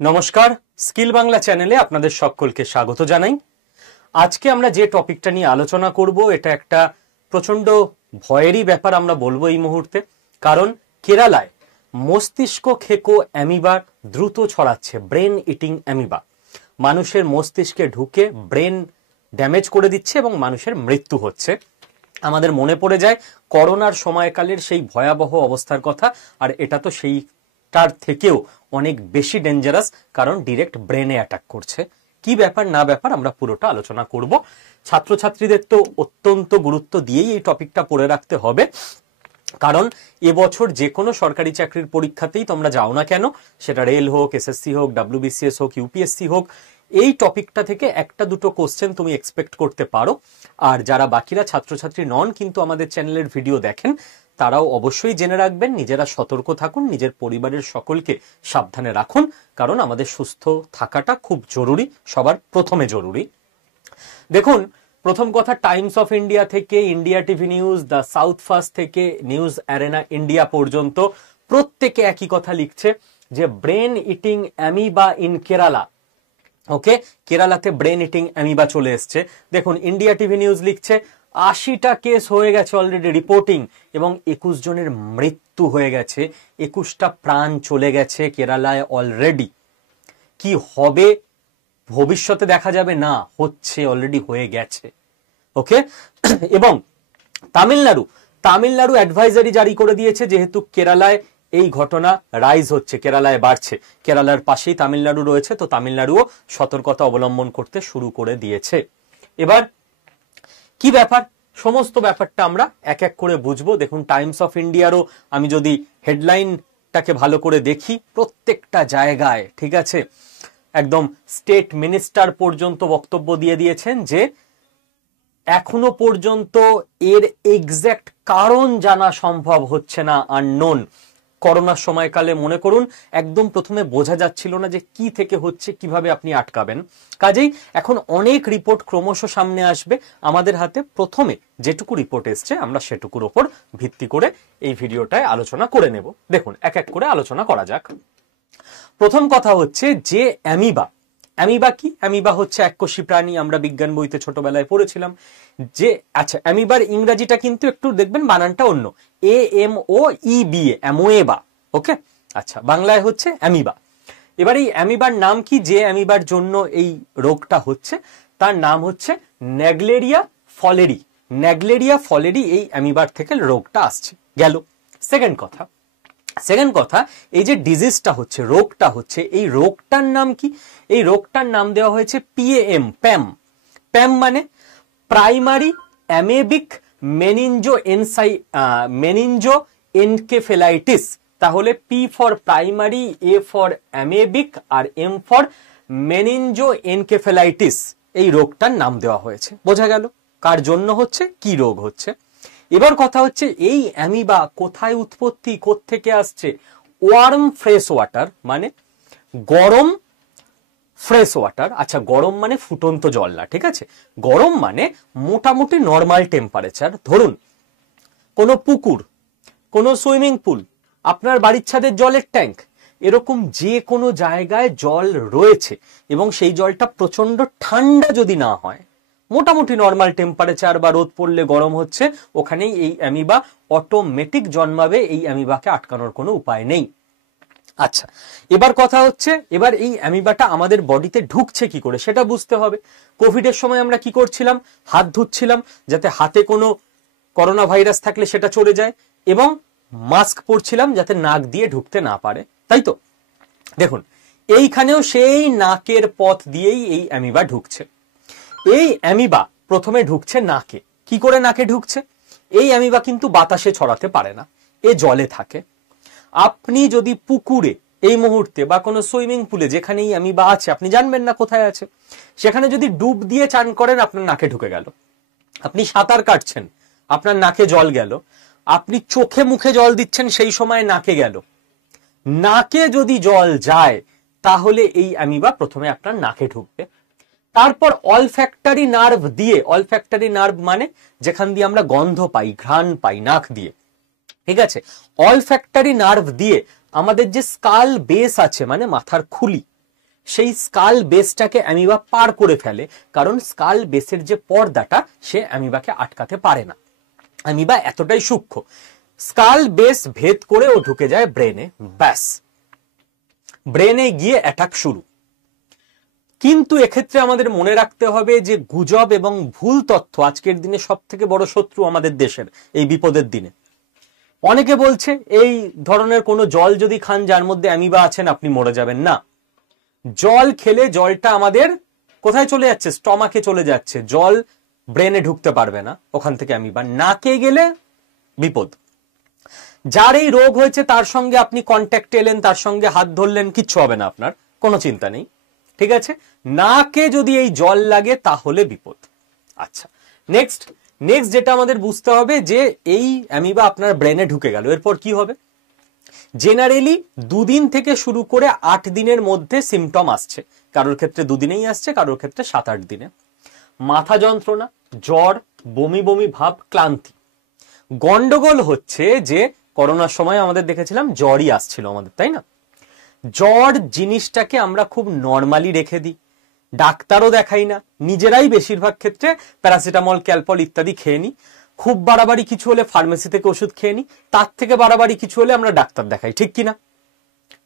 নমস্কার, স্কিল বাংলা চ্যানেলে আপনাদের সকলকে স্বাগত জানাই। আজকে আমরা যে টপিকটা নিয়ে আলোচনা করব এটা একটা প্রচন্ড ভয়েরই ব্যাপার আমরা বলবো এই মুহূর্তে। কারণ কেরালায় মস্তিষ্ক খেকো অ্যামিবা দ্রুত ছড়াচ্ছে, ব্রেন ইটিং অ্যামিবা মানুষের মস্তিষ্কে ঢুকে ব্রেন ড্যামেজ করে দিচ্ছে এবং মানুষের মৃত্যু হচ্ছে। আমাদের মনে পড়ে যায় করোনার সময়কালের সেই ভয়াবহ অবস্থার কথা, আর এটা তো সেই তার থেকেও অনেক বেশি ডেঞ্জারাস, কারণ ডিরেক্ট ব্রেনে অ্যাটাক করছে। কি ব্যাপার না ব্যাপার আমরা পুরোটা আলোচনা করব। ছাত্রছাত্রীদের তো অত্যন্ত গুরুত্ব দিয়েই এই টপিকটা পড়ে রাখতে হবে, কারণ এবছর যে কোনো সরকারি চাকরির পরীক্ষাতেই তোমরা যাও না কেন, সেটা রেল হোক, এসএসসি হোক, ডাব্লিউবিসিএস হোক, ইউপিএসসি হোক, এই টপিকটা থেকে একটা দুটো কোশ্চেন তুমি এক্সপেক্ট করতে পারো। আর যারা বাকিরা ছাত্রছাত্রী নন কিন্তু আমাদের চ্যানেলের ভিডিও দেখেন, তারাও অবশ্যই জেনে রাখবেন, নিজেরা সতর্ক থাকুন, নিজের পরিবারের সকলকে সাবধানে রাখুন, কারণ আমাদের সুস্থ থাকাটা খুব জরুরি, সবার প্রথমে জরুরি। দেখুন, প্রথম কথা, টাইমস অফ ইন্ডিয়া থেকে India TV news, the South First থেকে নিউজ অ্যারেনা ইন্ডিয়া পর্যন্ত প্রত্যেকে একই কথা লিখছে যে brain eating amoeba in Kerala. Okay, কেরালাতে ব্রেন ইটিং অ্যামিবা চলে এসছে। দেখুন, ইন্ডিয়া টিভি নিউজ লিখছে 80টা কেস হয়ে গেছে অলরেডি রিপোর্টিং, এবং 21 জনের মৃত্যু হয়ে গেছে, 21টা প্রাণ চলে গেছে কেরালায় অলরেডি। কি হবে ভবিষ্যতে দেখা যাবে, না হচ্ছে, অলরেডি হয়ে গেছে। ওকে, এবং তামিলনাড়ু অ্যাডভাইজারি জারি করে দিয়েছে, যেহেতু কেরালায় এই ঘটনা রাইজ হচ্ছে, কেরালায় বাড়ছে, কেরালার পাশেই তামিলনাড়ু রয়েছে, তো তামিলনাড়ুও সতর্কতা অবলম্বন করতে শুরু করে দিয়েছে। এবার কি ব্যাপার, সমস্ত ব্যাপারটা আমরা এক এক করে বুঝবো। দেখুন, টাইমস অফ ইন্ডিয়ারও আমি যদি হেডলাইনটাকে ভালো করে দেখি, প্রত্যেকটা জায়গায়, ঠিক আছে, একদম স্টেট মিনিস্টার পর্যন্ত বক্তব্য দিয়ে দিয়েছেন যে এখনো পর্যন্ত এর এক্সাক্ট কারণ জানা সম্ভব হচ্ছে না, আননোন। করোনার সময়কালে মনে করুন একদম প্রথমে বোঝা যাচ্ছিল না যে কি থেকে হচ্ছে, কিভাবে আপনি আটকাবেন। কাজেই এখন অনেক রিপোর্ট ক্রমশ সামনে আসবে, আমাদের হাতে প্রথমে যেটুকু রিপোর্ট এসছে আমরা সেটুকুর ওপর ভিত্তি করে এই ভিডিওটায় আলোচনা করে নেব। দেখুন, এক এক করে আলোচনা করা যাক। প্রথম কথা হচ্ছে যে অ্যামিবা কি? অ্যামিবা হচ্ছে এককোষী প্রাণী, আমরা বিজ্ঞান বইতে ছোটবেলায় পড়েছিলাম যে, আচ্ছা, অ্যামিবার ইংরেজিটা কিন্তু একটু দেখবেন বানানটা অন্য, AMOEBA, অ্যামোয়েবা। ওকে, আচ্ছা, বাংলায় হচ্ছে অ্যামিবা। এবার এই অ্যামিবার নাম কি? যে অ্যামিবার জন্য এই রোগটা হচ্ছে তার নাম হচ্ছে নেগলেরিয়া ফলেরি। নেগলেরিয়া ফলেরি, এই অ্যামিবার থেকে রোগটা আসছে। গেল। সেকেন্ড কথা, এই যে ডিজিজটা হচ্ছে, রোগটা হচ্ছে, এই রোগটার নাম কি? এই রোগটার নাম দেওয়া হয়েছে প্যাম মানে প্রাইমারি অ্যামেবিক মেনিনজো এনকেফেলাইটিস। তাহলে P for primary, A for amoebic, আর এম ফর মেনিনজো এনকেফেলাইটিস, এই রোগটার নাম দেওয়া হয়েছে। বোঝা গেল কার জন্য হচ্ছে, কি রোগ হচ্ছে। এবার কথা হচ্ছে এই অ্যামিবা কোথায় উৎপত্তি, কোত্থেকে আসছে? ওয়ার্ম ফ্রেশ ওয়াটার, মানে গরম ফ্রেশ ওয়াটার। আচ্ছা, গরম মানে ফুটন্ত জল না, ঠিক আছে, গরম মানে মোটামুটি নর্মাল টেম্পারেচার। ধরুন কোনো পুকুর, কোনো সুইমিং পুল, আপনার বাড়ির ছাদের জলের ট্যাঙ্ক, এরকম যে কোনো জায়গায় জল রয়েছে এবং সেই জলটা প্রচন্ড ঠান্ডা যদি না হয়, মোটামুটি নর্মাল টেম্পারেচার বা রোদ পড়লে গরম হচ্ছে, ওখানেই এই অ্যামিবা অটোমেটিক জন্মাবে, এই অ্যামিবাকে আটকানোর কোনো উপায় নেই। আচ্ছা, এবার কথা হচ্ছে, এবার এই অ্যামিবাটা আমাদের বডিতে ঢুকছে কি করে সেটা বুঝতে হবে। কোভিডের সময় আমরা কি করছিলাম? হাত ধুচ্ছিলাম যাতে হাতে কোনো করোনা ভাইরাস থাকলে সেটা চলে যায়, এবং মাস্ক পরছিলাম যাতে নাক দিয়ে ঢুকতে না পারে, তাই তো? দেখুন, এইখানেও সেই নাকের পথ দিয়েই এই অ্যামিবা ঢুকছে। এই অ্যামিবা প্রথমে ঢুকছে নাকে। কি করে নাকে ঢুকছে? এই অ্যামিবা কিন্তু বাতাসে ছড়াতে পারে না, এ জলে থাকে। আপনি যদি পুকুরে এই মুহূর্তে বা কোনো সুইমিং পুলে, যেখানে এই অ্যামিবা আছে আপনি জানবেন না কোথায় আছে, সেখানে যদি ডুব দিয়ে চান করেন, আপনার নাকে ঢুকে গেল। আপনি সাঁতার কাটছেন, আপনার নাকে জল গেল। আপনি চোখে মুখে জল দিচ্ছেন, সেই সময় নাকে গেল। নাকে যদি জল যায় তাহলে এই অ্যামিবা প্রথমে আপনার নাকে ঢুকবে। তারপর অলফ্যাক্টরি নার্ভ দিয়ে, অলফ্যাক্টরি নার্ভ মানে যেখান দিয়ে আমরা গন্ধ পাই, ঘ্রাণ পাই, নাক দিয়ে, ঠিক আছে, অলফ্যাক্টরি নার্ভ দিয়ে আমাদের যে স্কাল বেস আছে, মানে মাথার খুলি, সেই স্কাল বেসটাকে অ্যামিবা পার করে ফেলে, কারণ স্কাল বেসের যে পর্দাটা সে অ্যামিবাকে আটকাতে পারে না। অ্যামিবা এতটাই সূক্ষ্ম, স্কাল বেস ভেদ করে ও ঢুকে যায় ব্রেনে, ব্যাস ব্রেনে গিয়ে অ্যাটাক শুরু। কিন্তু এক্ষেত্রে আমাদের মনে রাখতে হবে যে গুজব এবং ভুল তথ্য আজকের দিনে সব থেকে বড় শত্রু আমাদের দেশের এই বিপদের দিনে। অনেকে বলছে এই ধরনের কোনো জল যদি খান যার মধ্যে অ্যামিবা আছেন আপনি মরে যাবেন না। জল খেলে জলটা আমাদের কোথায় চলে যাচ্ছে? স্টমাকে চলে যাচ্ছে, জল ব্রেনে ঢুকতে পারবে না, ওখান থেকে অ্যামিবা। নাকে গেলে বিপদ। যার এই রোগ হয়েছে তার সঙ্গে আপনি কন্ট্যাক্টে এলেন, তার সঙ্গে হাত ধরলেন, কিচ্ছু হবে না, আপনার কোনো চিন্তা নেই, ঠিক আছে। নাকে যদি এই জল লাগে তাহলে বিপদ। আচ্ছা, নেক্সট যেটা আমাদের বুঝতে হবে যে এই অ্যামিবা আপনার ব্রেনে ঢুকে গেল, এরপর কি হবে? জেনারেলি 2 দিন থেকে শুরু করে 8 দিনের মধ্যে সিমটম আসছে, কারোর ক্ষেত্রে 2 দিনেই আসছে, কারোর ক্ষেত্রে 7-8 দিনে। মাথা যন্ত্রণা, জ্বর, বমি বমি ভাব, ক্লান্তি। গন্ডগোল হচ্ছে যে করোনার সময় আমাদের দেখেছিলাম জ্বরই আসছিল আমাদের, তাই না? জ্বর জিনিসটাকে আমরা খুব নর্মালি রেখে দিই, ডাক্তারও দেখাই না, নিজেরাই বেশিরভাগ ক্ষেত্রে প্যারাসিটামল, ক্যালপল ইত্যাদি খেয়ে নিই। খুব বাড়াবাড়ি কিছু হলে ফার্মেসি থেকে ওষুধ খেয়ে নিই, তার থেকে বাড়াবাড়ি কিছু হলে আমরা ডাক্তার দেখাই, ঠিক কিনা?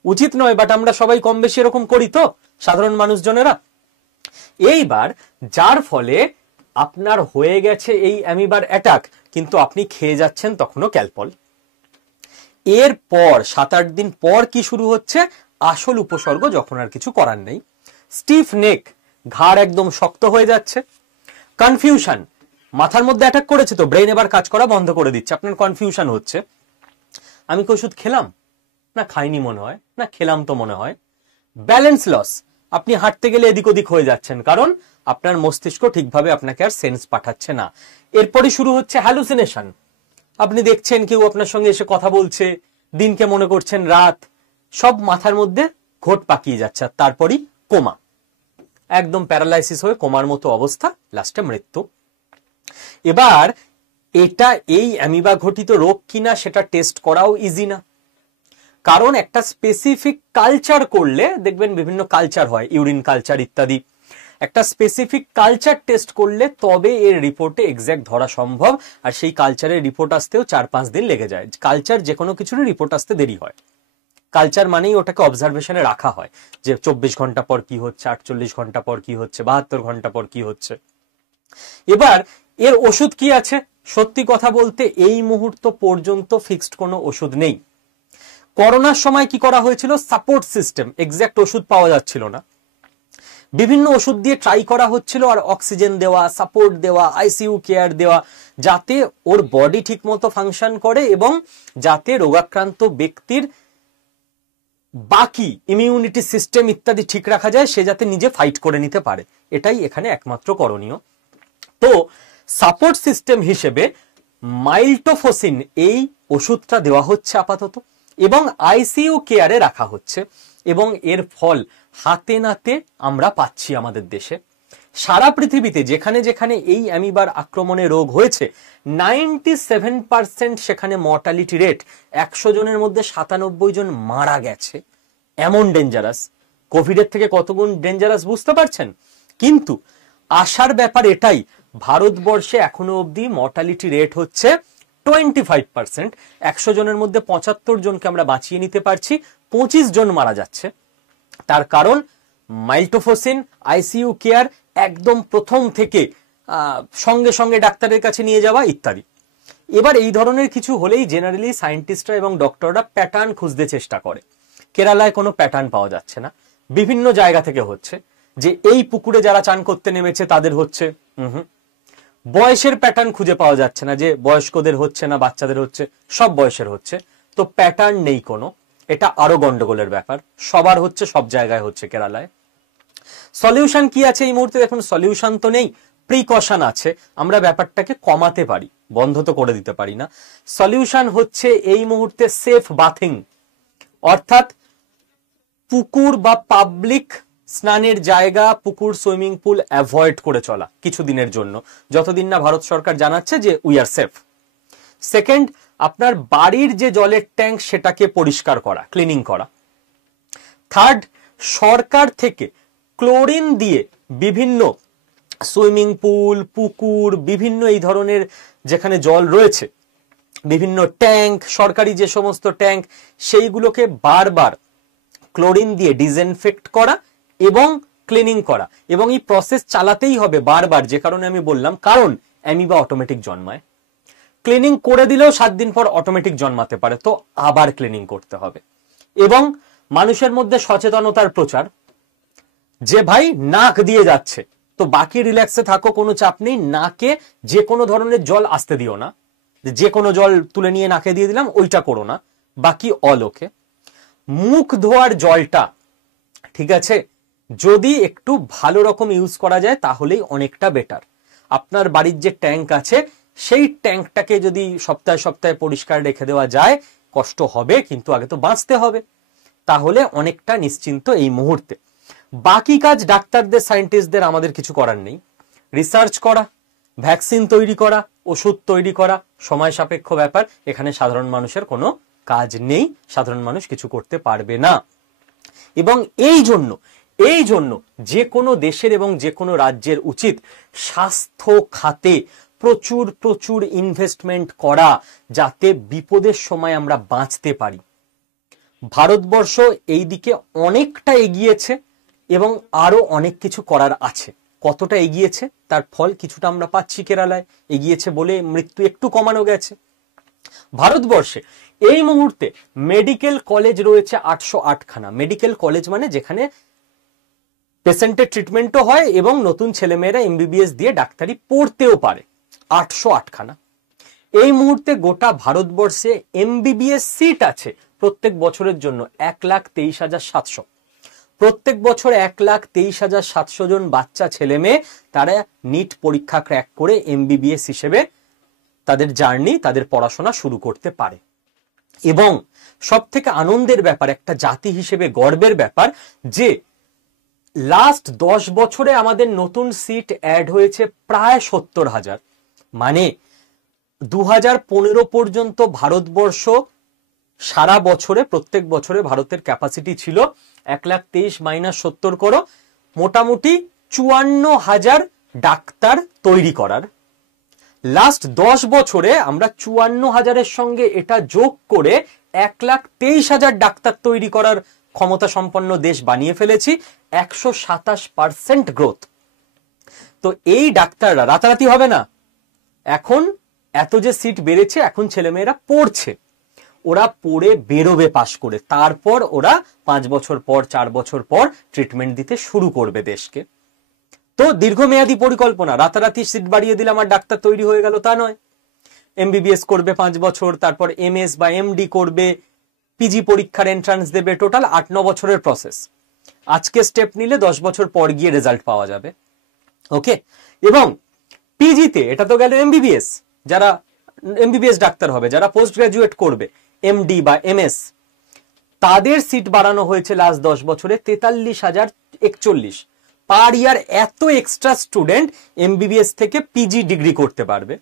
উচিত নয়, বাট আমরা সবাই কম বেশি এরকম করি তো, সাধারণ মানুষজনেরা। এইবার যার ফলে আপনার হয়ে গেছে এই অ্যামিবার অ্যাটাক, কিন্তু আপনি খেয়ে যাচ্ছেন তখনও ক্যালপল। এরপর 7-8 দিন পর কি শুরু হচ্ছে? আসল উপসর্গ, যখন আর কিছু করার নেই। স্টিফ নেক, ঘাড় একদম শক্ত হয়ে যাচ্ছে। কনফিউশন, মাথার মধ্যে অ্যাটাক করেছে তো ব্রেন এবার কাজ করা বন্ধ করে দিচ্ছে, আপনার কনফিউশন হচ্ছে, আমি কি ওষুধ খেলাম না খাইনি মনে হয়, না খেলাম তো মনে হয়। ব্যালেন্স লস, আপনি হাঁটতে গেলে এদিক ওদিক হয়ে যাচ্ছেন, কারণ আপনার মস্তিষ্ক ঠিকভাবে আপনাকে আর সেন্স পাঠাচ্ছে না। এরপরে শুরু হচ্ছে হ্যালুসিনেশন, আপনি দেখছেন কেউ আপনার সঙ্গে এসে কথা বলছে, দিনকে মনে করছেন রাত, সব মাথার মধ্যে ঘোট পাকিয়ে যাচ্ছে। তারপরই কোমা, একদম প্যারালাইসিস হয়ে কোমার মতো অবস্থা, লাস্টে মৃত্যু। এবার এটা এই অ্যামিবা ঘটিত রোগ কিনা সেটা টেস্ট করাও ইজি না, কারণ একটা স্পেসিফিক কালচার করলে দেখবেন, বিভিন্ন কালচার হয়, ইউরিন কালচার ইত্যাদি, একটা স্পেসিফিক কালচার টেস্ট করলে তবে এর রিপোর্টে এক্স্যাক্ট ধরা সম্ভব। আর সেই কালচারের রিপোর্ট আসতেও 4-5 দিন লেগে যায়। কালচার যে কোনো কিছুরই রিপোর্ট আসতে দেরি হয়। কালচার মানেই ওটাকে অবজারভেশনে রাখা হয়, যে 24 ঘন্টা পর কি হচ্ছে, 48 ঘন্টা পর কি হচ্ছে, 72 ঘন্টা পর কি হচ্ছে। এবার এর ওষুধ কি আছে? সত্যি কথা বলতে এই মুহূর্ত পর্যন্ত ফিক্সড কোনো ওষুধ নেই। করোনার সময় কি করা হয়েছিল? সাপোর্ট সিস্টেম, এক্স্যাক্ট ওষুধ পাওয়া যাচ্ছিল না, বিভিন্ন ওষুধ দিয়ে ট্রাই করা হচ্ছিল, আর অক্সিজেন দেওয়া, সাপোর্ট দেওয়া, আইসিইউ কেয়ার দেওয়া, যাতে ওর বডি ঠিক মতো ফাংশন করে এবং যাতে রোগাক্রান্ত ব্যক্তির বাকি ইমিউনিটি সিস্টেম ইত্যাদি ঠিক রাখা যায়, সে যাতে নিজে ফাইট করে নিতে পারে। এটাই এখানে একমাত্র করণীয়। তো সাপোর্ট সিস্টেম হিসেবে মাইল্টোফোসিন এই ওষুধটা দেওয়া হচ্ছে আপাতত, এবং আইসিইউ কেয়ারে রাখা হচ্ছে, এবং এর ফল হাতে নাতে আমরা পাচ্ছি আমাদের দেশে। সারা পৃথিবীতে যেখানে যেখানে এই অ্যামিবার আক্রমণে রোগ হয়েছে 97% সেখানে মর্টালিটি রেট, 100 জনের মধ্যে 97 জন মারা গেছে। এমন ডেঞ্জারাস, কোভিডের থেকে কত গুণ ডেঞ্জারাস বুঝতে পারছেন? কিন্তু আশার ব্যাপার এটাই, ভারতবর্ষে এখনো অবধি মর্টালিটি রেট হচ্ছে 25%। 100 জনের মধ্যে 75 জনকে আমরা বাঁচিয়ে নিতে পারছি, 25 জন মারা যাচ্ছে। তার কারণ মাইল্টোফোসিন, আইসিইউ কেয়ার, একদম প্রথম থেকে সঙ্গে সঙ্গে ডাক্তারের কাছে নিয়ে যাওয়া ইত্যাদি। এবার এই ধরনের কিছু হলেই জেনারেলি সায়েন্টিস্টরা এবং ডক্টররা প্যাটার্ন খুঁজতে চেষ্টা করে। কেরালায় কোনো প্যাটার্ন পাওয়া যাচ্ছে না, বিভিন্ন জায়গা থেকে হচ্ছে, যে এই পুকুরে যারা চান করতে নেমেছে তাদের হচ্ছে। বয়সের প্যাটার্ন খুঁজে পাওয়া যাচ্ছে না, যে বয়স্কদের হচ্ছে না বাচ্চাদের হচ্ছে, সব বয়সের হচ্ছে। তো প্যাটার্ন নেই কোনো, এটা আরো গন্ডগোলের ব্যাপার। সবার হচ্ছে, সব জায়গায় হচ্ছে কেরালায়। সলিউশন কি আছে এই মুহূর্তে? দেখুন, সলিউশন তো নেই, প্রিকশন আছে। আমরা ব্যাপারটাকে কমাতে পারি, বন্ধ তো করে দিতে পারি না। সলিউশন হচ্ছে এই মুহূর্তে সেফ বাথিং, অর্থাৎ পুকুর বা পাবলিক স্নানের জায়গা, পুকুর, সুইমিং পুল অ্যাভয়েড করে চলা কিছুদিনের জন্য, যতদিন না ভারত সরকার জানাচ্ছে যে উই আর সেফ। সেকেন্ড, আপনার বাড়ির যে জলের ট্যাঙ্ক সেটাকে পরিষ্কার করা, ক্লিনিং করা। থার্ড, সরকার থেকে ক্লোরিন দিয়ে বিভিন্ন সুইমিং পুল, পুকুর, বিভিন্ন এই ধরনের যেখানে জল রয়েছে, বিভিন্ন ট্যাঙ্ক, সরকারি যে সমস্ত ট্যাঙ্ক, সেইগুলোকে বারবার ক্লোরিন দিয়ে ডিসইনফেক্ট করা এবং ক্লিনিং করা। এবং এই প্রসেস চালাতেই হবে বারবার, যে কারণে আমি বললাম, কারণ অ্যামিবা অটোমেটিক জন্মায়। ক্লিনিং করে দিলেও 7 দিন পর অটোমেটিক জন্মাতে পারে, তো আবার ক্লিনিং করতে হবে। এবং মানুষের মধ্যে সচেতনতার প্রচার, যে ভাই নাক দিয়ে যাচ্ছে তো বাকি রিল্যাক্সে থাকো, কোনো চাপ নেই, নাকে যে কোনো ধরনের জল আসতে দিও না, যে কোনো জল তুলে নিয়ে নাকে দিয়ে দিলাম ওইটা করো না, বাকি অল ওকে। মুখ ধোয়ার জলটা ঠিক আছে, যদি একটু ভালো রকম ইউজ করা যায় তাহলেই অনেকটা বেটার। আপনার বাড়ির যে ট্যাঙ্ক আছে সেই ট্যাঙ্কটাকে যদি সপ্তাহে সপ্তাহে পরিষ্কার রেখে দেওয়া যায়, কষ্ট হবে কিন্তু আগে তো বাঁচতে হবে, তাহলে অনেকটা নিশ্চিন্ত এই মুহূর্তে। বাকি কাজ ডাক্তারদের, সায়েন্টিস্টদের, আমাদের কিছু করার নেই। রিসার্চ করা, ভ্যাকসিন তৈরি করা, ওষুধ তৈরি করা সময় সাপেক্ষ ব্যাপার, এখানে সাধারণ মানুষের কোনো কাজ নেই, সাধারণ মানুষ কিছু করতে পারবে না। এবং এই জন্য যে কোনো দেশের এবং যে কোনো রাজ্যের উচিত স্বাস্থ্য খাতে প্রচুর প্রচুর ইনভেস্টমেন্ট করা, যাতে বিপদের সময় আমরা বাঁচতে পারি। ভারতবর্ষ এই দিকে অনেকটা এগিয়েছে এবং আরো অনেক কিছু করার আছে। কতটা এগিয়েছে তার ফল কিছুটা আমরা পাচ্ছি। কেরালায় এগিয়েছে বলে মৃত্যু একটু কমানো গেছে। ভারতবর্ষে এই মুহূর্তে মেডিকেল কলেজ রয়েছে 808খানা। মেডিকেল কলেজ মানে যেখানে পেশেন্টের ট্রিটমেন্টও হয় এবং নতুন ছেলেমেয়েরা এমবিবিএস দিয়ে ডাক্তারি পড়তেও পারে। 808খানা। এই মুহূর্তে গোটা ভারতবর্ষে এমবিবিএস সিট আছে প্রত্যেক বছরের জন্য 1,23,700। প্রত্যেক বছর 1,23,700 জন বাচ্চা ছেলে মেয়ে তারা নিট পরীক্ষা ক্র্যাক করে এমবিবিএস হিসেবে তাদের জার্নি, তাদের পড়াশোনা শুরু করতে পারে। এবং সব থেকে আনন্দের ব্যাপার, একটা জাতি হিসেবে গর্বের ব্যাপার, যে লাস্ট 10 বছরে আমাদের নতুন সিট অ্যাড হয়েছে প্রায় 70,000। মানে 2015 পর্যন্ত ভারতবর্ষ সারা বছরে, প্রত্যেক বছরে ভারতের ক্যাপাসিটি ছিল 1,23,- 70 করো, মোটামুটি 54,000 ডাক্তার তৈরি করার। লাস্ট 10 বছরে আমরা 54,000-এর সঙ্গে এটা যোগ করে 1,23,000 ডাক্তার তৈরি করার ক্ষমতা সম্পন্ন দেশ বানিয়ে ফেলেছি। 127% গ্রোথ। তো এই ডাক্তাররা রাতারাতি হবে না। এখন এত যে সিট বেড়েছে, এখন ছেলেমেয়েরা পড়ছে, ওরা পড়ে বেরোবে পাশ করে, তারপর ওরা 5 বছর পর, 4 বছর পর ট্রিটমেন্ট দিতে শুরু করবে দেশকে। তো দীর্ঘমেয়াদী পরিকল্পনা, রাতারাতি সিট বাড়িয়ে দিলাম আর ডাক্তার তৈরি হয়ে গেল তা নয়। এমবিবিএস করবে 5 বছর, তারপর এমএস বা এমডি করবে, পিজি পরীক্ষার এন্ট্রান্স দেবে, টোটাল 8-9 বছরের প্রসেস। আজকে স্টেপ নিলে 10 বছর পর গিয়ে রেজাল্ট পাওয়া যাবে। ওকে। এবং পিজিতে এটা তো গেল এমবিবিএস, যারা এমবিবিএস ডাক্তার হবে, যারা পোস্ট গ্রাজুয়েট করবে এমডি বা এমএস, তাদের সিট বাড়ানো হয়েছে লাস্ট 10 বছরে 43,041 পার ইয়ার। এত এক্সট্রা স্টুডেন্ট এমবিবিএস থেকে পিজি ডিগ্রি করতে পারবে,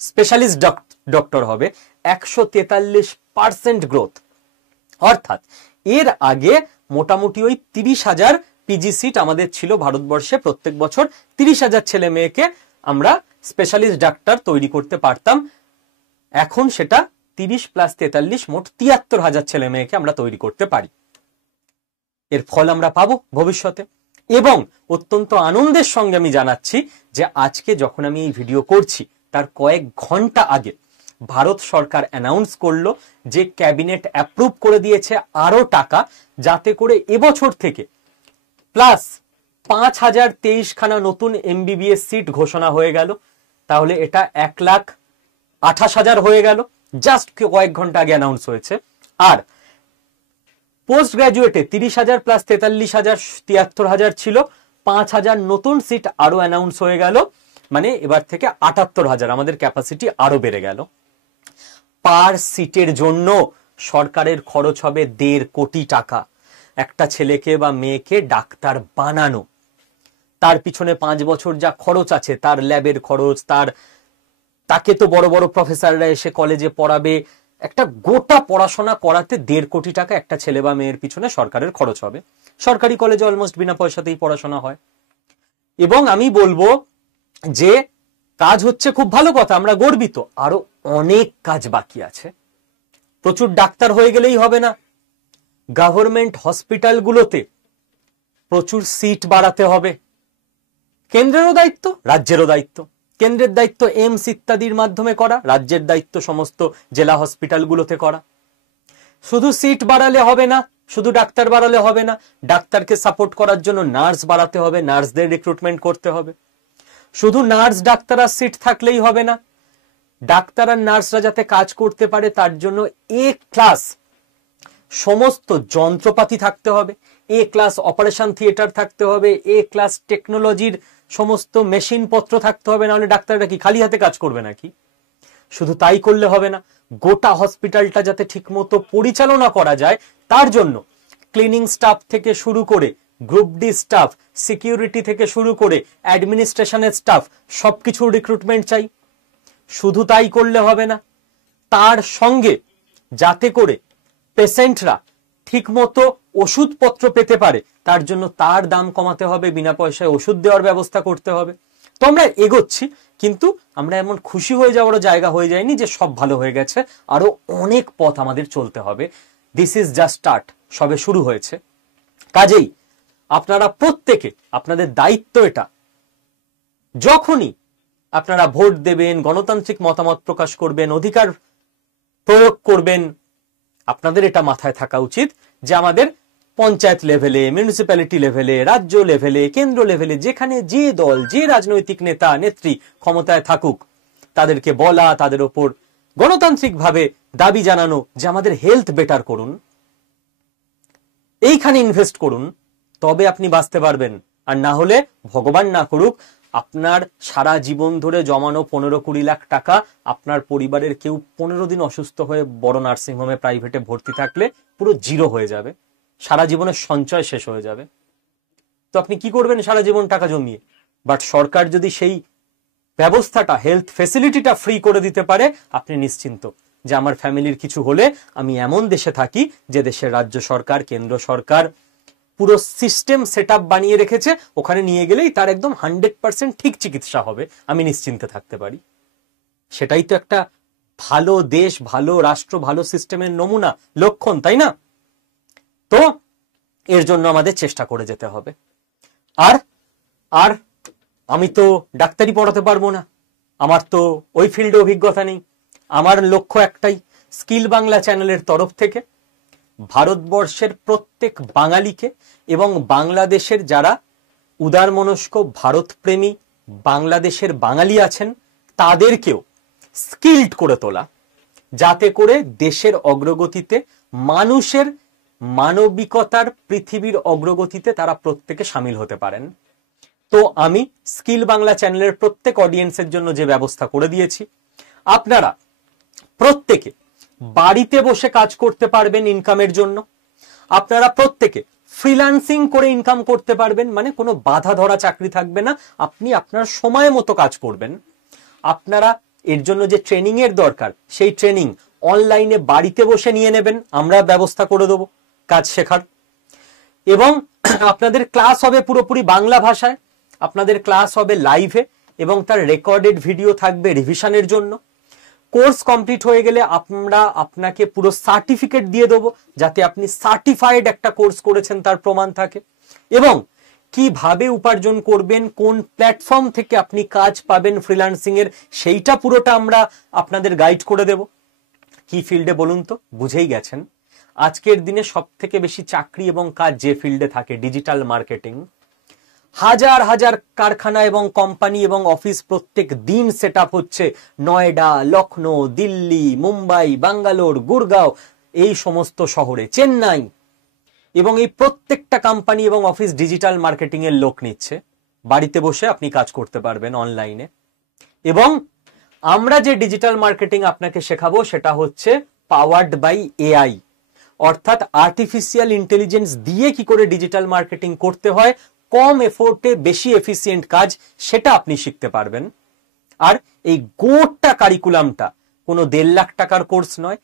স্পেশালিস্ট ডক্টর হবে। 143% গ্রোথ। অর্থাৎ এর আগে মোটামুটি ওই 30,000 পিজি সিট আমাদের ছিল ভারতবর্ষে। প্রত্যেক বছর 30,000 ছেলে মেয়েকে আমরা স্পেশালিস্ট ডাক্তার তৈরি করতে পারতাম। এখন সেটা 30 + 43 মোট 73,000 ছেলে মেয়েকে আমরা তৈরি করতে পারি। এর ফল আমরা পাবো ভবিষ্যতে। এবং অত্যন্ত আনন্দের সঙ্গে আমি জানাচ্ছি যে আজকে যখন আমি এই ভিডিও করছি তার কয়েক ঘন্টা আগে ভারত সরকার অ্যানাউন্স করলো যে ক্যাবিনেট অ্যাপ্রুভ করে দিয়েছে আরো টাকা, যাতে করে এবছর থেকে প্লাস 5,023খানা নতুন এমবিবিএস সিট ঘোষণা হয়ে গেল। তাহলে এটা 1,28,000 হয়ে গেল, জাস্ট কয়েক ঘন্টা আগে অ্যানাউন্স হয়েছে। আর পোস্ট গ্রাজুয়েটে 30,000 + 43,000 73,000 ছিল, 5,000 নতুন সিট আরো অ্যানাউন্স হয়ে গেল। মানে এবার থেকে 78,000 আমাদের ক্যাপাসিটি আরো বেড়ে গেল। পার সিটের জন্য সরকারের খরচ হবে 1.5 কোটি টাকা। একটা ছেলেকে বা মেয়েকে ডাক্তার বানানো, তার পিছনে 5 বছর যা খরচ আছে, তার ল্যাবের খরচ, তাকে তো বড় বড় প্রফেসররা এসে কলেজে পড়াবে, একটা গোটা পড়াশোনা করাতে 1.5 কোটি টাকা একটা ছেলে বা মেয়ের পিছনে সরকারের খরচ হবে। সরকারি কলেজে অলমোস্ট বিনা পয়সাতেই পড়াশোনা হয়। এবং আমি বলবো যে কাজ হচ্ছে, খুব ভালো কথা, আমরা গর্বিত, আরো অনেক কাজ বাকি আছে। প্রচুর ডাক্তার হয়ে গেলেই হবে না, গভর্নমেন্ট হসপিটালগুলোতে প্রচুর সিট বাড়াতে হবে। কেন্দ্রেরও দায়িত্ব, রাজ্যেরও দায়িত্ব। কেন্দ্রের দায়িত্ব এইমস ইত্যাদির মাধ্যমে করা, রাজ্যের দায়িত্ব সমস্ত জেলা হসপিটালগুলোতে করা। শুধু সিট বাড়ালে হবে না, শুধু ডাক্তার বাড়ালে হবে না, ডাক্তারকে সাপোর্ট করার জন্য নার্স বাড়াতে হবে, নার্সদের রিক্রুটমেন্ট করতে হবে। শুধু নার্স ডাক্তার আর সিট থাকলেই হবে না, ডাক্তার আর নার্সরা যাতে কাজ করতে পারে তার জন্য এ ক্লাস সমস্ত যন্ত্রপাতি থাকতে হবে, এ ক্লাস অপারেশন থিয়েটার থাকতে হবে, এ ক্লাস টেকনোলজির সমস্ত মেশিন পত্র থাকতে হবে, নাহলে ডাক্তাররা কি খালি হাতে কাজ করবে নাকি? শুধু তাই করলে হবে না, গোটা হসপিটালটা যাতে ঠিকমতো পরিচালনা করা যায় তার জন্য ক্লিনিং স্টাফ থেকে শুরু করে গ্রুপ ডি স্টাফ, সিকিউরিটি থেকে শুরু করে অ্যাডমিনিস্ট্রেশনের স্টাফ, সবকিছুর রিক্রুটমেন্ট চাই। শুধু তাই করলে হবে না, তার সঙ্গে যাতে করে পেশেন্টরা ঠিকমতো ওষুধপত্র পেতে পারে তার জন্য তার দাম কমাতে হবে, বিনা পয়সায় ওষুধ দেওয়ার ব্যবস্থা করতে হবে। তো আমরা এগোচ্ছি, কিন্তু আমরা এমন খুশি হয়ে যাওয়ারও জায়গা হয়ে যায়নি যে সব ভালো হয়ে গেছে, আরো অনেক পথ আমাদের চলতে হবে। দিস ইজ জাস্ট স্টার্ট, সবে শুরু হয়েছে। কাজেই আপনারা প্রত্যেকে, আপনাদের দায়িত্ব এটা, যখনই আপনারা ভোট দেবেন, গণতান্ত্রিক মতামত প্রকাশ করবেন, অধিকার প্রয়োগ করবেন, আপনাদের এটা মাথায় থাকা উচিত যে আমাদের পঞ্চায়েত লেভেলে, মিউনিসিপ্যালিটি লেভেলে, রাজ্য লেভেলে, কেন্দ্র লেভেলে, যেখানে যে দল, যে রাজনৈতিক নেতা নেত্রী ক্ষমতায় থাকুক, তাদেরকে বলা, তাদের ওপর গণতান্ত্রিকভাবে দাবি জানানো যে আমাদের হেলথ বেটার করুন, এইখানে ইনভেস্ট করুন, তবে আপনি বাঁচতে পারবেন। আর না হলে ভগবান না করুক, আপনার সারা জীবন ধরে জমানো 15-20 লাখ টাকা আপনার পরিবারের কেউ 15 দিন অসুস্থ হয়ে বড় নার্সিংহোমে প্রাইভেটে ভর্তি থাকলে পুরো জিরো হয়ে যাবে, সারা জীবনের সঞ্চয় শেষ হয়ে যাবে। তো আপনি কি করবেন সারা জীবন টাকা জমিয়ে? বাট সরকার যদি সেই ব্যবস্থাটা, হেলথ ফেসিলিটিটা ফ্রি করে দিতে পারে, আপনি নিশ্চিন্ত যে আমার ফ্যামিলির কিছু হলে আমি এমন দেশে থাকি যে দেশের রাজ্য সরকার, কেন্দ্র সরকার পুরো সিস্টেম সেট আপ বানিয়ে রেখেছে, ওখানে নিয়ে গেলেই তার একদম 100% ঠিক চিকিৎসা হবে, আমি নিশ্চিন্তে থাকতে পারি। সেটাই তো একটা ভালো দেশ, ভালো রাষ্ট্র, ভালো সিস্টেমের নমুনা, লক্ষণ, তাই না? তো এর জন্য আমাদের চেষ্টা করে যেতে হবে। আর আর আমি তো ডাক্তারি পড়াতে পারবো না, আমার তো ওই ফিল্ডে অভিজ্ঞতা নেই। আমার লক্ষ্য একটাই, স্কিল বাংলা চ্যানেলের তরফ থেকে ভারতবর্ষের প্রত্যেক বাঙালিকে এবং বাংলাদেশের যারা উদারমনস্ক, ভারতপ্রেমী বাংলাদেশের বাঙালি আছেন তাদেরকেও স্কিলড করে তোলা, যাতে করে দেশের অগ্রগতিতে, মানুষের মানবিকতার পৃথিবীর অগ্রগতিতে তারা প্রত্যেকে সামিল হতে পারেন। তো আমি স্কিল বাংলা চ্যানেলের প্রত্যেক অডিয়েন্সের জন্য যে ব্যবস্থা করে দিয়েছি, আপনারা প্রত্যেকে বাড়িতে বসে কাজ করতে পারবেন ইনকামের জন্য। আপনারা প্রত্যেকে ফ্রিল্যান্সিং করে ইনকাম করতে পারবেন, মানে কোনো বাধা ধরা চাকরি থাকবে না, আপনি আপনার সময় মতো কাজ করবেন। আপনারা এর জন্য যে ট্রেনিং এর দরকার, সেই ট্রেনিং অনলাইনে বাড়িতে বসে নিয়ে নেবেন, আমরা ব্যবস্থা করে দেবো কাজ শেখার। এবং আপনাদের ক্লাস হবে পুরোপুরি বাংলা ভাষায়, আপনাদের ক্লাস হবে লাইভে এবং তার রেকর্ডেড ভিডিও থাকবে রিভিশনের জন্য। কোর্স কমপ্লিট হয়ে গেলে আমরা আপনাকে পুরো সার্টিফিকেট দিয়ে দেবো, যাতে আপনি সার্টিফাইড একটা কোর্স করেছেন তার প্রমাণ থাকে। এবং কিভাবে উপার্জন করবেন, কোন প্ল্যাটফর্ম থেকে আপনি কাজ পাবেন ফ্রিল্যান্সিং এর, সেইটা পুরোটা আমরা আপনাদের গাইড করে দেব। কি ফিল্ডে বলুন তো? বুঝেই গেছেন, আজকের দিনে সব থেকে বেশি চাকরি এবং কাজ যে ফিল্ডে থাকে, ডিজিটাল মার্কেটিং। হাজার হাজার কারখানা এবং কোম্পানি এবং অফিস প্রত্যেক দিন সেট আপ হচ্ছে নয়ডা, লখনৌ, দিল্লি, মুম্বাই, বাঙ্গালোর, গুরগাঁও, এই সমস্ত শহরে, চেন্নাই। এবং এই প্রত্যেকটা কোম্পানি এবং অফিস ডিজিটাল মার্কেটিং এর লোক নিচ্ছে, বাড়িতে বসে আপনি কাজ করতে পারবেন অনলাইনে। এবং আমরা যে ডিজিটাল মার্কেটিং আপনাকে শেখাবো সেটা হচ্ছে পাওয়ার্ড বাই এআই, অর্থাৎ আর্টিফিশিয়াল ইন্টেলিজেন্স দিয়ে কি করে ডিজিটাল মার্কেটিং করতে হয়, কম এফোর্টে বেশি এফিসিয়েন্ট কাজ, সেটা আপনি শিখতে পারবেন। আর এই গোটা কারিকুলামটা কোনো 1.5 লাখ টাকার কোর্স নয়,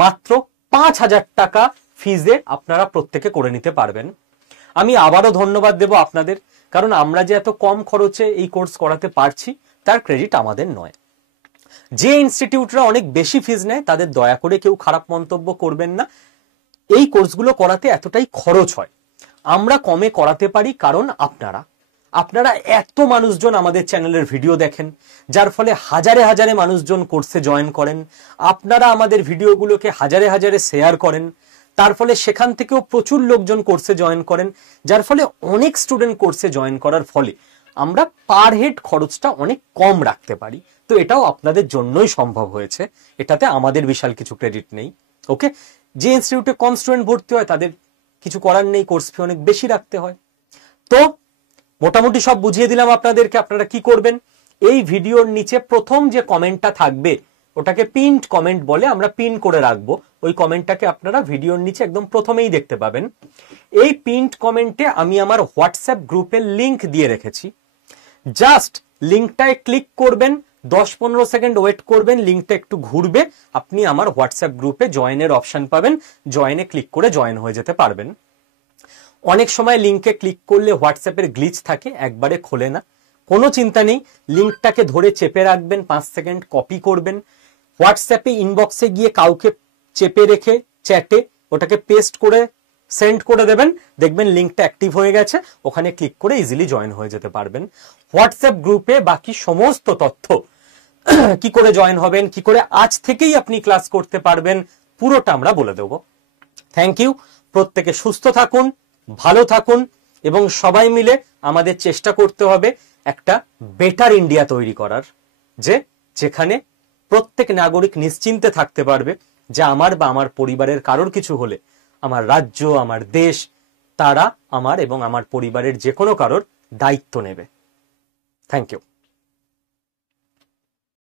মাত্র 5,000 টাকা ফিজে আপনারা প্রত্যেকে করে নিতে পারবেন। আমি আবারও ধন্যবাদ দেব আপনাদের, কারণ আমরা যে এত কম খরচে এই কোর্স করাতে পারছি তার ক্রেডিট আমাদের নয়। যে ইনস্টিটিউটরা অনেক বেশি ফিজ নেয় তাদের দয়া করে কেউ খারাপ মন্তব্য করবেন না। এই কোর্সগুলো করাতে এতটাই খরচ হয়। আমরা কমে করাতে পারি কারণ আপনারা এত মানুষজন আমাদের চ্যানেলের ভিডিও দেখেন, যার ফলে হাজারে হাজারে মানুষজন কোর্সে জয়েন করেন। আপনারা আমাদের ভিডিওগুলোকে হাজারে হাজারে শেয়ার করেন, তার ফলে সেখান থেকেও প্রচুর লোকজন কোর্সে জয়েন করেন, যার ফলে অনেক স্টুডেন্ট কোর্সে জয়েন করার ফলে আমরা পার হেড খরচটা অনেক কম রাখতে পারি। তো এটাও আপনাদের জন্যই সম্ভব হয়েছে, এটাতে আমাদের বিশাল কিছু ক্রেডিট নেই। ওকে, যে ইনস্টিটিউটে কম স্টুডেন্ট ভর্তি হয় তাদের কিছু করার নেই, কোর্স ফি অনেক বেশি রাখতে হয়। তো মোটামুটি সব বুঝিয়ে দিলাম আপনাদেরকে। আপনারা কি করবেন, এই ভিডিওর নিচে প্রথম যে কমেন্টটা থাকবে ওটাকে পিনড কমেন্ট বলে, আমরা পিন করে রাখবো। ওই কমেন্টটাকে আপনারা ভিডিওর নিচে একদম প্রথমেই দেখতে পাবেন। এই পিনড কমেন্টে আমি আমার হোয়াটসঅ্যাপ গ্রুপের লিংক দিয়ে রেখেছি। জাস্ট লিংকটায় ক্লিক করবেন, 10-15 সেকেন্ড ওয়েট করবেন, লিংকটা একটু ঘুরবে, আপনি আমার হোয়াটসঅ্যাপ গ্রুপে জয়েনের অপশন পাবেন, জয়েনে ক্লিক করে জয়েন হয়ে যেতে পারবেন। অনেক সময় লিংকে ক্লিক করলে হোয়াটসঅ্যাপের গ্লিচ থাকে, একবারে খোলে না, কোনো চিন্তা নেই। লিংকটাকে ধরে চেপে রাখবেন, 5 সেকেন্ড কপি করবেন, হোয়াটসঅ্যাপে ইনবক্সে গিয়ে কাউকে চেপে রেখে চ্যাটে ওটাকে পেস্ট করে সেন্ড করে দেবেন, দেখবেন লিংকটা অ্যাক্টিভ হয়ে গেছে, ওখানে ক্লিক করে ইজিলি জয়েন হয়ে যেতে পারবেন। হোয়াটসঅ্যাপ গ্রুপে বাকি সমস্ত তথ্য, কি করে জয়েন হবেন, কি করে আজ থেকেই আপনি ক্লাস করতে পারবেন, পুরোটা আমরা বলে দেব। Thank you. প্রত্যেকে সুস্থ থাকুন, ভালো থাকুন, এবং সবাই মিলে আমাদের চেষ্টা করতে হবে একটা বেটার ইন্ডিয়া তৈরি করার, যেখানে প্রত্যেক নাগরিক নিশ্চিন্তে থাকতে পারবে যে আমার বা আমার পরিবারের কারোর কিছু হলে আমার রাজ্য, আমার দেশ, তারা আমার এবং আমার পরিবারের যে কোনো কারোর দায়িত্ব নেবে। Thank you.